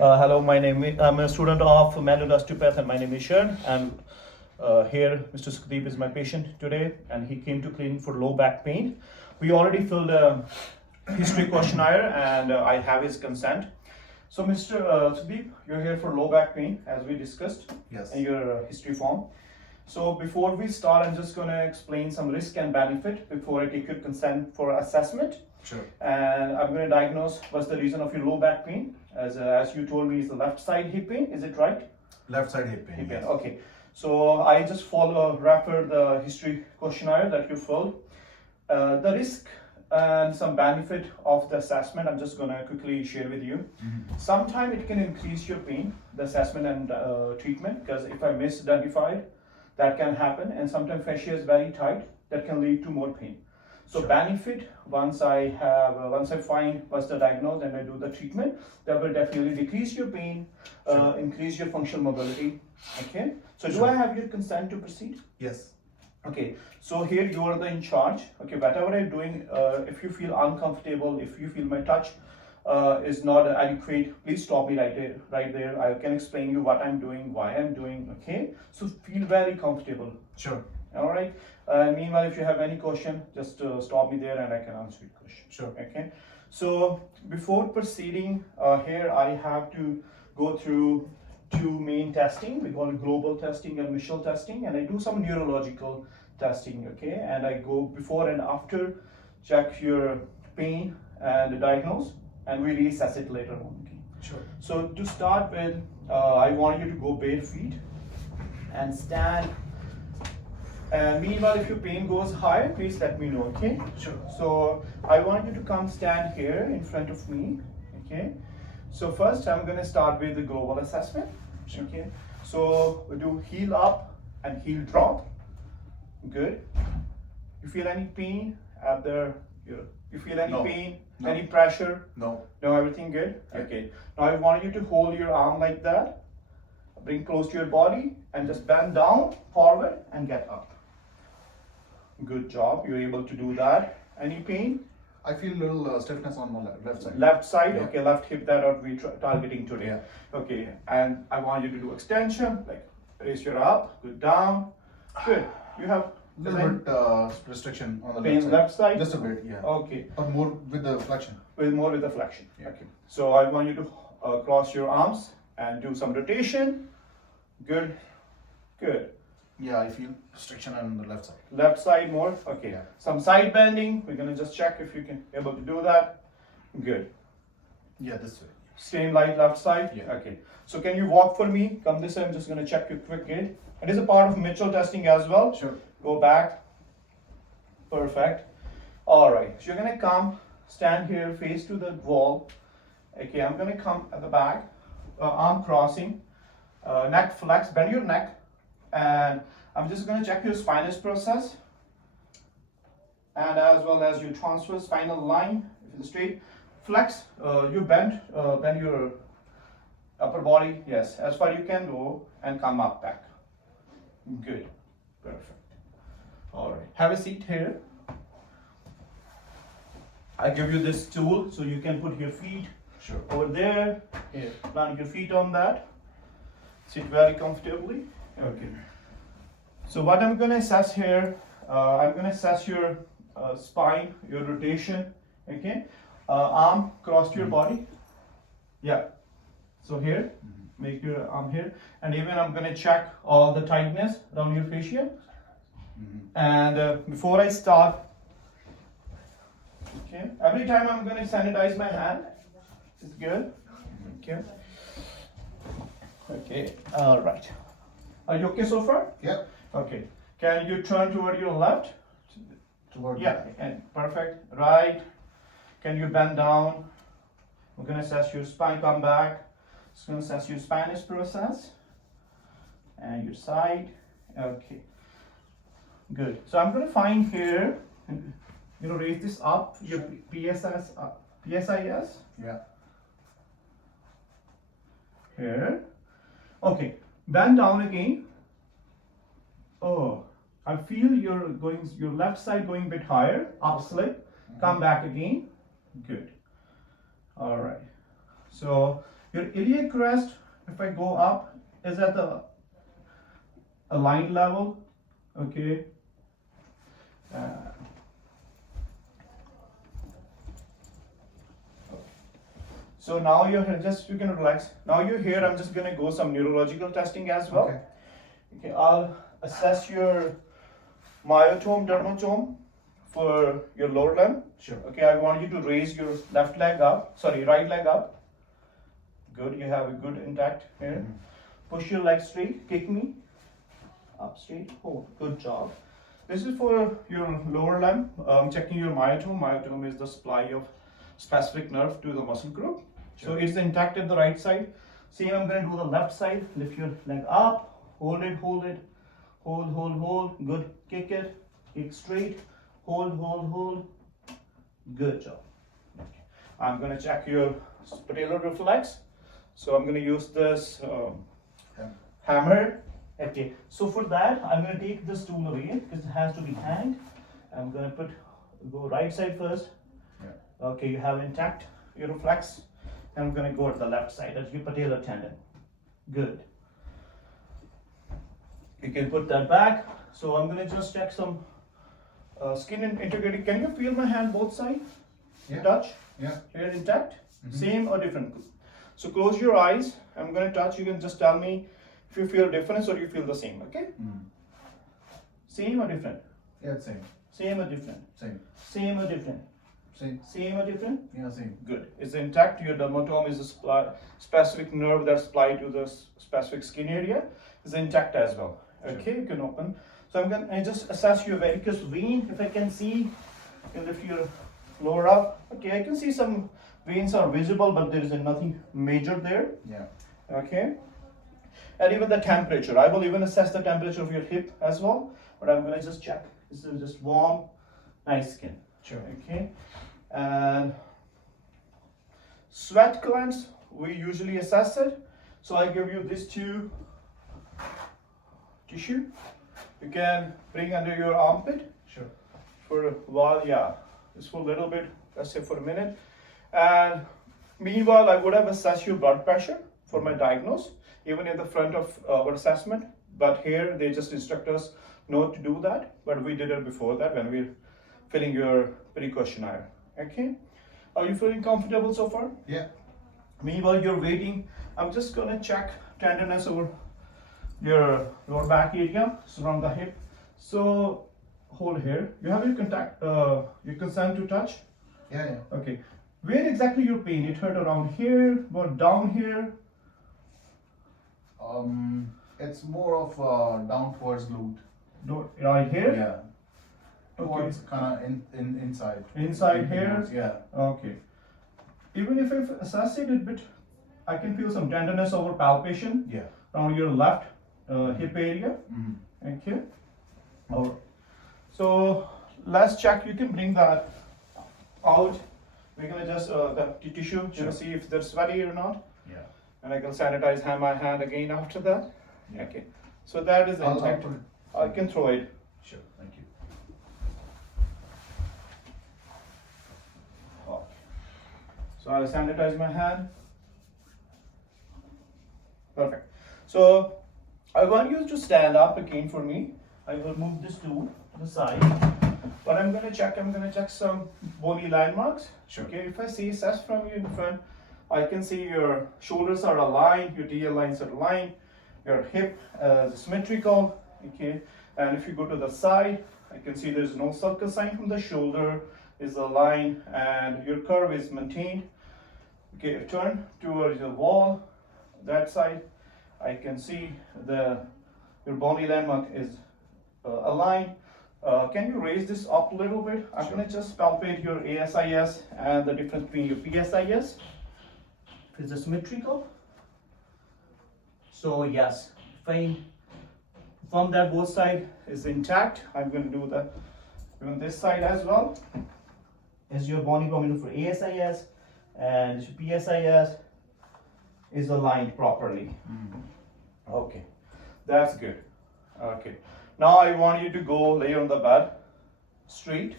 Hello, I'm a student of manual osteopath, and my name is Sharon. And here, Mr. Sukhdeep is my patient today, and he came to clinic for low back pain. We already filled a history questionnaire, and I have his consent. So, Mr. Sukhdeep, you're here for low back pain, as we discussed Yes. in your history form. So, before we start, I'm just going to explain some risk and benefit before I take your consent for assessment. Sure. And I'm going to diagnose what's the reason of your low back pain. As you told me, is the left side hip pain. Is it right? Left side hip pain. Hip pain. Yes. Okay. So I just refer the history questionnaire that you filled. The risk and some benefit of the assessment, I'm just going to quickly share with you. Sometimes it can increase your pain, the assessment and treatment, because if I misidentified, that can happen. And sometimes fascia is very tight, that can lead to more pain. So Sure. benefit, once I find what's the diagnosis and I do the treatment, that will definitely decrease your pain, Sure. increase your functional mobility. Okay. So do Sure. I have your consent to proceed? Yes. Okay. So here you are the in charge. Okay. Whatever I'm doing, if you feel uncomfortable, if you feel my touch is not adequate, please stop me right there. I can explain you what I'm doing, why I'm doing. Okay. So feel very comfortable. Sure. All right. Meanwhile, if you have any question, just stop me there and I can answer your question. Sure. Okay. So before proceeding, here I have to go through two main testing. We call it global testing and visual testing, and I do some neurological testing. Okay, and I go before and after, check your pain and diagnose, and we reassess it later on. Okay. Sure. So to start with, I want you to go bare feet and stand. And meanwhile, if your pain goes higher, please let me know, okay? Sure. So I want you to come stand here in front of me, okay? So first, I'm gonna start with the global assessment, okay? So we do heel up and heel drop. Good. You feel any pain at you feel any No. pain, No. any pressure? No. No, everything good? Yeah. Okay. Now I want you to hold your arm like that. Bring close to your body and just bend down, forward, and get up. Good job. You're able to do that. Any pain? I feel a little stiffness on my left side. Left side? Yeah. Okay, left hip, that what we targeting today. Yeah. Okay, and I want you to do extension, like raise your up, good down. Good. You have A little bit restriction on the pain left side? Just a bit, yeah. Okay, Or more with the flexion. more with the flexion. Yeah. Okay. So I want you to cross your arms and do some rotation. Good. Good. Yeah, I feel restriction on the left side. Left side more. Okay. Yeah. Some side bending. We're gonna just check if you can able to do that. Good. Yeah, this way. Same like left side. Yeah. Okay. So can you walk for me? Come this way. I'm just gonna check your quick gait. It is a part of Mitchell testing as well. Sure. Go back. Perfect. All right. So you're gonna come, stand here, face to the wall. Okay. I'm gonna come at the back, arm crossing, neck flex. Bend your neck. And I'm just going to check your spinous process and as well as your transverse spinal line. If it's straight, flex, you bend your upper body, yes, as far you can go and come up back. Good, perfect. All right, have a seat here. I give you this tool so you can put your feet Sure. over there. Here, plant your feet on that. Sit very comfortably. Okay. So what I'm going to assess here, I'm going to assess your spine, your rotation. Okay. Arm cross to your body. Yeah. So here, make your arm here, and even I'm going to check all the tightness around your fascia. And before I start, okay, every time I'm going to sanitize my hand. Is good. Okay. Okay. All right. Are you okay so far? Yeah. Okay. Can you turn toward your left? Toward Yeah. And perfect. Right. Can you bend down? We're gonna assess your spine. Come back. It's gonna assess your spinous process and your side. Okay. Good. So I'm gonna find here. Raise this up. Your PSIS up. PSIS Yeah. here. Okay. Bend down again. Oh, I feel your left side going a bit higher, up slip. Come back again. Good. All right. So Your iliac crest, if I go up, is at the aligned level. Okay. So now you're you can relax. Now you're here. I'm just gonna go some neurological testing as well. Okay. Okay, I'll assess your myotome, dermatome for your lower limb. Sure. Okay, I want you to raise your left leg up, sorry, right leg up. Good, you have a good intact here. Push your leg straight, kick me. Up straight, hold, good job. This is for your lower limb. Checking your myotome. Myotome is the supply of specific nerve to the muscle group. So it's intact at the right side. Same, I'm going to do the left side. Lift your leg up, hold it, hold, hold. Good, kick it, kick straight, hold. Good job. Okay. I'm going to check your patellar reflex. So I'm going to use this hammer. Okay, so for that, I'm going to take this tool away because it has to be hanged. I'm going to go right side first. Yeah. Okay, you have intact your reflex. And I'm going to go to the left side, that's your patellar tendon. Good. You can put that back. So I'm going to just check some skin integrity. Can you feel my hand both sides? Yeah. Touch? Yeah. Here intact? Same or different? So close your eyes. I'm going to touch. You can just tell me if you feel difference or you feel the same, okay? Same or different? Yeah, same. Same or different? Same. Same or different? Same. Same or different? Yeah, same. Good. It's intact. Your dermatome is a specific nerve that's applied to the specific skin area. It's intact as well. Okay, you can open. So I'm going to just assess your varicose vein. If I can see, you lift your lower up. Okay, I can see some veins are visible, but there is nothing major there. Yeah. Okay. And even the temperature. I will even assess the temperature of your hip as well. But I'm going to just check. This is just warm, nice skin. Sure. Okay. And sweat glands, we usually assess it. So I give you these two tissue. You can bring under your armpit Sure. for a while, yeah. Just for a little bit, let's say for a minute. And meanwhile, I would have assessed your blood pressure for my diagnose, even in the front of our assessment. But here they just instruct us not to do that. But we did it before that when we're filling your pre-questionnaire. Okay. Are you feeling comfortable so far? Yeah. Meanwhile, you're waiting. I'm just gonna check tenderness over your lower back area, surround the hip. So hold here. You have your contact, your consent to touch. Yeah, yeah. Okay. Where exactly your pain? It hurt around here, or down here? It's more of down towards glute. Right here? Yeah. Okay. Towards kind of inside. Inside here? Yeah. Okay. Even if I've assessed it a bit, I can feel some tenderness over palpation Yeah. around your left hip area. Okay. Alright. So let's check. You can bring that out. We're gonna just the tissue, Sure. see if they're sweaty or not. Yeah. And I can sanitize my hand again after that. Yeah. Okay. So that is I'll intact. put it- I can throw it. Sure. Thank you. Okay. So I'll sanitize my hand. Perfect. So I want you to stand up again for me. I will move this tool to the side. But I'm gonna check some bony landmarks. Sure. Okay, if I see assess from you in front, I can see your shoulders are aligned, your TL lines are aligned, your hip is symmetrical. Okay, and if you go to the side, I can see there's no circle sign from the shoulder is aligned and your curve is maintained. Okay, turn towards the wall. That side, I can see your bony landmark is aligned. Can you raise this up a little bit? I'm Sure. gonna just palpate your ASIS and the difference between your PSIS. Is it symmetrical? So yes, fine. From that both side is intact. I'm going to do that on this side as well. Is your bony coming for ASIS and your PSIS is aligned properly. Okay, that's good. Okay, now I want you to go lay on the bed, straight.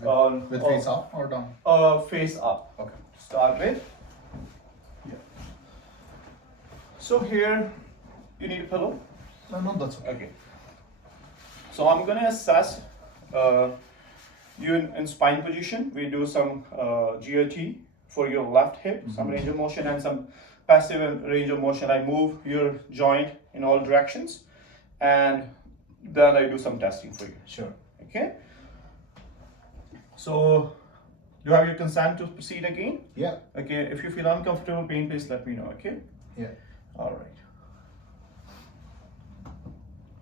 With face up or down? Face up. Okay. To start with. Yeah. So here, you need a pillow? No, that's okay. Okay. So I'm gonna assess you in spine position. We do some GRT for your left hip, some range of motion and some passive range of motion. I move your joint in all directions and then I do some testing for you. Sure. Okay. So you have your consent to proceed again? Yeah. Okay. If you feel uncomfortable, pain, please let me know. Okay. Yeah. All right.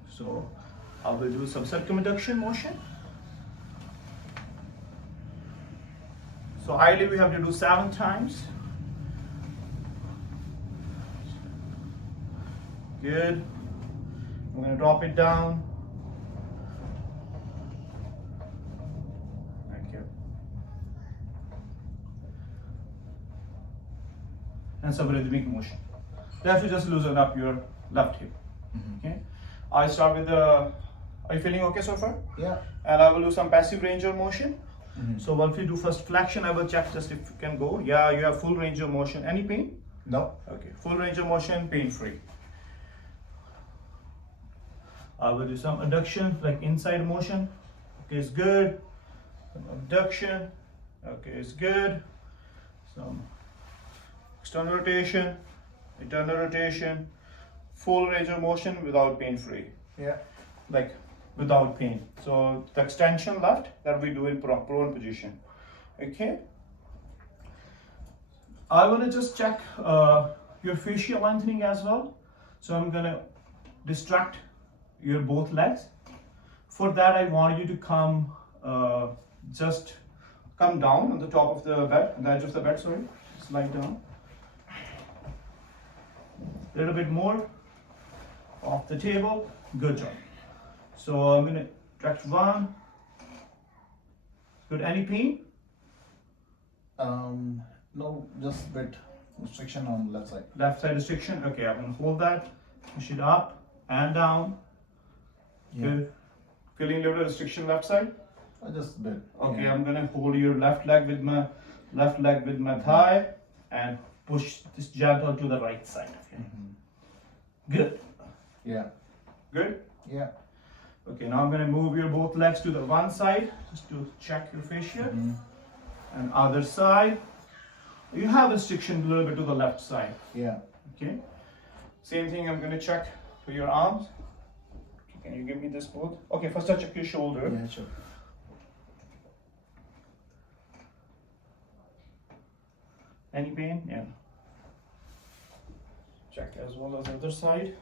So I will do some circumduction motion. So ideally we have to do 7 times. Good. I'm going to drop it down. Thank you. And some rhythmic motion. You have to just loosen up your left hip. Okay. I start with the. Are you feeling okay so far? Yeah. And I will do some passive range of motion. So once we do first flexion, I will check just if you can go. Yeah, you have full range of motion. Any pain? No. Okay, full range of motion, pain free. I will do some adduction, like inside motion. Okay, it's good. Some abduction. Okay, it's good. Some external rotation, internal rotation, full range of motion without pain free. Yeah. Like without pain. So the extension left that we do in prone position. Okay. I want to just check your fascia lengthening as well. So I'm gonna distract your both legs. For that, I want you to come just come down on the top of the bed, on the edge of the bed. Sorry, slide down. A little bit more off the table. Good job. So I'm gonna tract 1. Good. Any pain? No, just bit restriction on left side. Left side restriction. Okay, I'm gonna hold that. Push it up and down. Yeah. Good. Feeling little restriction left side. Just bit. Okay, Yeah. I'm gonna hold your left leg with my thigh and push this gentle to the right side. Okay. Good. Yeah. Good. Yeah. Okay, now I'm gonna move your both legs to the one side just to check your fascia. And other side. You have restriction a little bit to the left side. Yeah. Okay. Same thing I'm gonna check for your arms. Okay, can you give me this both? Okay, first I check your shoulder. Yeah, sure. Any pain? Yeah. Check as well as the other side.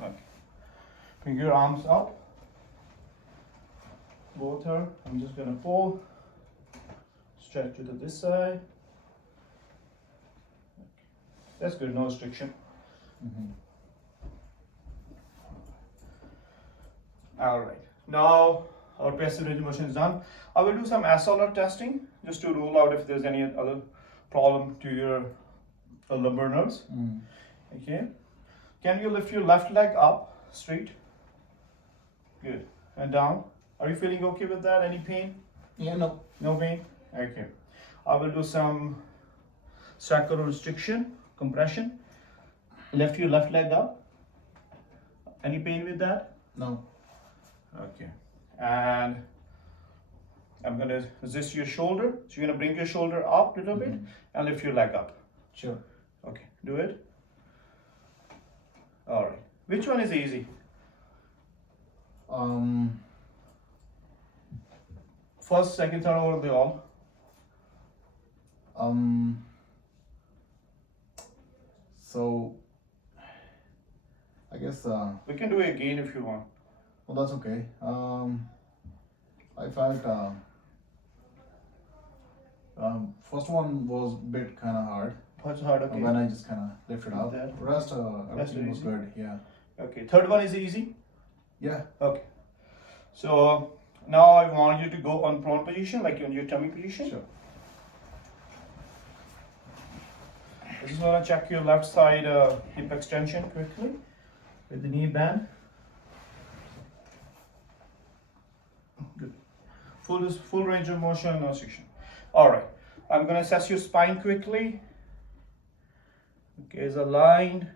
Okay. Bring your arms up. Both are. I'm just gonna pull. Stretch it to this side. That's good, no restriction. Alright, now our passive range of motion is done. I will do some SLR testing just to rule out if there's any other problem to your lumbar nerves. Okay, can you lift your left leg up straight? Good, and down. Are you feeling okay with that? Any pain? Yeah, no. No pain? Okay. I will do some sacral restriction, compression. Lift your left leg up. Any pain with that? No. Okay. And I'm going to resist your shoulder. So you're going to bring your shoulder up a little bit and lift your leg up. Sure. Okay. Do it. All right. Which one is easy? First, second, third, or the all? So I guess We can do it again if you want. well, that's okay. I felt first one was a bit kind of hard What's hard? Okay. when I just kind of lifted up. That. Rest everything was easy. good. Yeah. Okay. Third one is easy. Yeah. Okay. So now I want you to go on prone position, like in your tummy position. Sure. I just want to check your left side hip extension quickly with the knee bend. full range of motion, no restriction. All right, I'm gonna assess your spine quickly. Okay, it's aligned.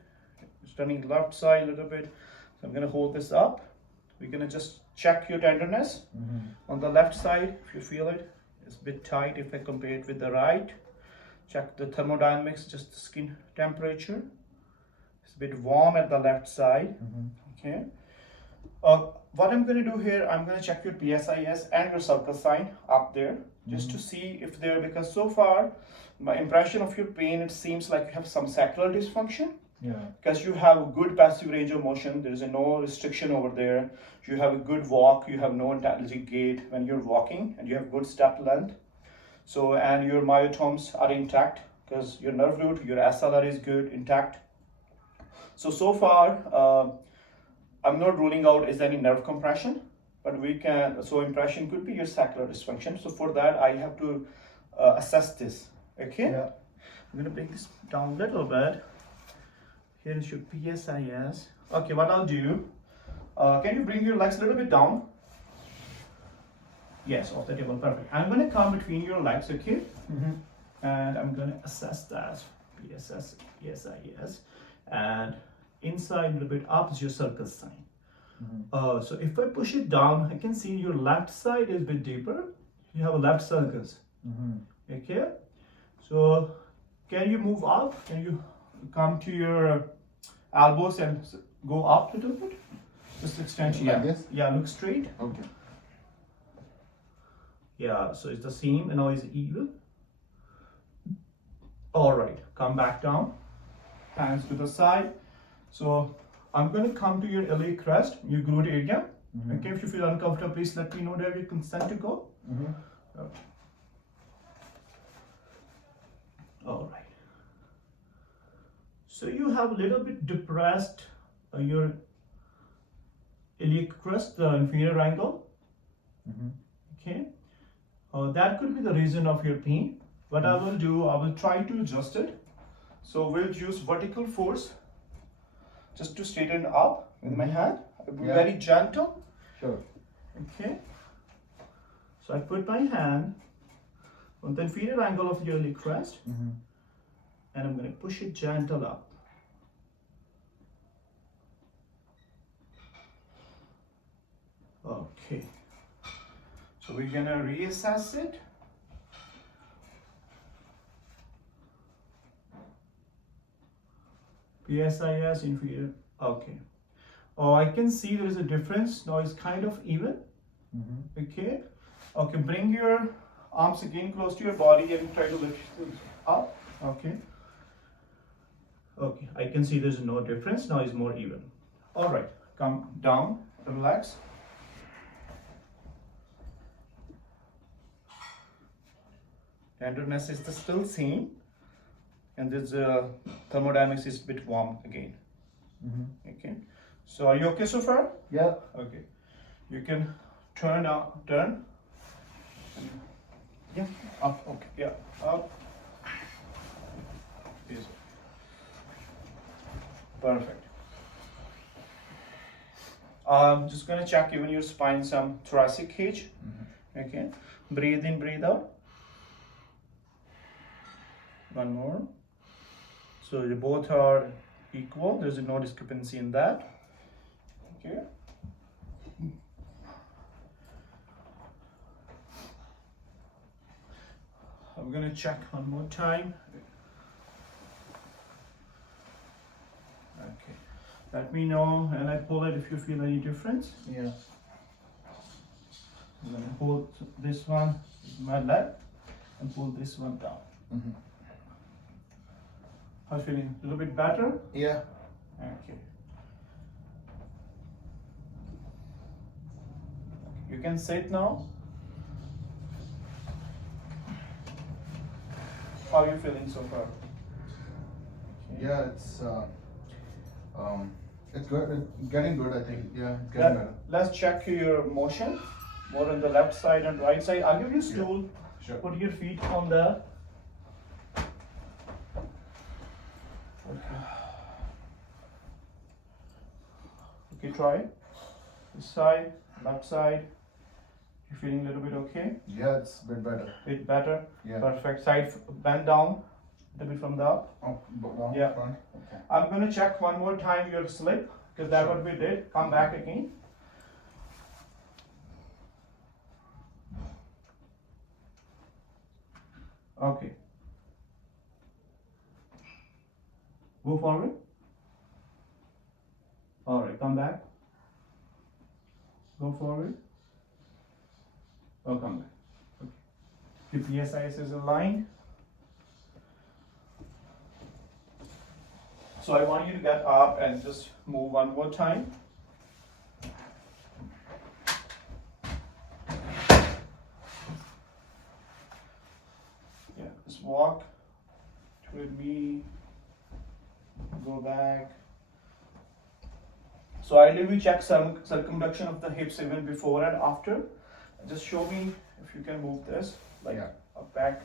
It's turning left side a little bit. So I'm gonna hold this up. We're gonna just check your tenderness on the left side. If you feel it, it's a bit tight. If I compare it with the right, check the thermodynamics, just the skin temperature. It's a bit warm at the left side. Okay. What I'm going to do here, I'm going to check your PSIS and your circle sign up there, just to see if they're, because so far my impression of your pain, it seems like you have some sacral dysfunction. Yeah. Because you have a good passive range of motion, there is no restriction over there. You have a good walk, you have no intelligent gait when you're walking, and you have good step length. So, and your myotomes are intact because your nerve root, your SLR is good, intact. So far, I'm not ruling out is any nerve compression, but we can, so impression could be your sacral dysfunction. So for that, I have to assess this, okay? Yeah. I'm gonna bring this down a little bit. Here is your PSIS. Okay, what I'll do, can you bring your legs a little bit down? Yes, off the table, perfect. I'm gonna come between your legs, okay? And I'm gonna assess that, PSIS, and inside a little bit up is your circle sign. So if I push it down, I can see your left side is a bit deeper. You have a left circles, okay? So can you move up? Can you come to your elbows and go up a little bit? Just extend, Like yeah. this? Yeah, look straight. Okay. Yeah, so it's the same and now it's even. All right, come back down, hands to the side. So I'm going to come to your iliac crest, your glute area. Okay, if you feel uncomfortable, please let me know that you consent to go. Okay. All right. So you have a little bit depressed your iliac crest, the inferior angle. Okay. That could be the reason of your pain. What I will do, I will try to adjust it. So we'll use vertical force just to straighten up with my hand. I'll be very gentle. Sure. Okay. So I put my hand on the inferior angle of your iliac crest, and I'm going to push it gentle up. Okay. So we're going to reassess it. PSIS inferior. Okay. Oh, I can see there is a difference. Now it's kind of even. Okay. Okay. Bring your arms again close to your body and try to lift it up. Okay. Okay. I can see there's no difference. Now it's more even. All right. Come down. Relax. Tenderness is still same. And this thermodynamics is a bit warm again. Okay. So are you okay so far? Yeah. Okay. You can turn up, turn. Yeah. Up. Okay. Yeah. Up. This way. Perfect. I'm just gonna check even your spine, some thoracic cage. Okay. Breathe in, breathe out. One more. So they both are equal. There's no discrepancy in that. Okay. I'm gonna check one more time. Okay. Let me know and I pull it if you feel any difference. Yeah. I'm gonna hold this one with my leg and pull this one down. How feeling? A little bit better? Yeah. Okay. You can sit now. How are you feeling so far? Okay. Yeah, it's good. It's getting good, I think. Yeah, it's getting better. Let's check your motion, more on the left side and right side. I'll give you a stool. Sure. Put your feet on there. Okay. Okay, try. This side, left side. You feeling a little bit okay? Yeah, it's a bit better. Bit better? Yeah. Perfect. Side bend down a little bit from the up. Oh, down Yeah. front. Okay. I'm gonna check one more time your slip, because that's Sure. what we did. Come back again. Okay. Move forward. Alright, come back. Go forward. Oh, come back. Okay. Keep PSIs is aligned. So I want you to get up and just move one more time. Yeah, just walk with me. Go back. So ideally we check circumduction of the hips even before and after. Just show me if you can move this, like Yeah. up back.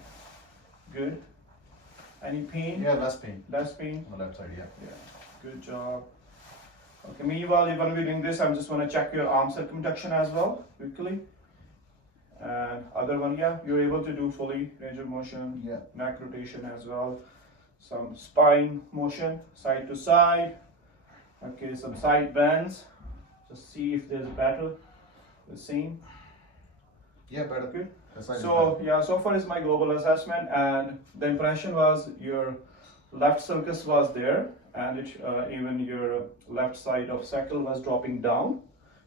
Good. Any pain? Yeah, less pain Less pain? on the left side. Yeah. Yeah. Good job. Okay, meanwhile, you're gonna be doing this. I'm just gonna check your arm circumduction as well, quickly. And other one, yeah, you're able to do fully range of motion, Yeah. neck rotation as well. Some spine motion, side to side. Okay, some side bends. Just see if there's a better. The same. Yeah, better. Good. The side is So yeah, so far is my global assessment, and the impression was your left sulcus was there, and even your left side of sacral was dropping down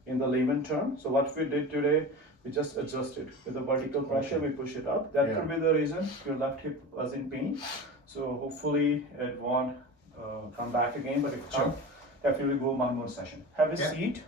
in the layman term. So what we did today, we just adjusted with the vertical pressure. Okay. We push it up. That Yeah. could be the reason your left hip was in pain. So hopefully it won't come back again. But if it Sure. comes, definitely go one more session. Have a Yeah. seat.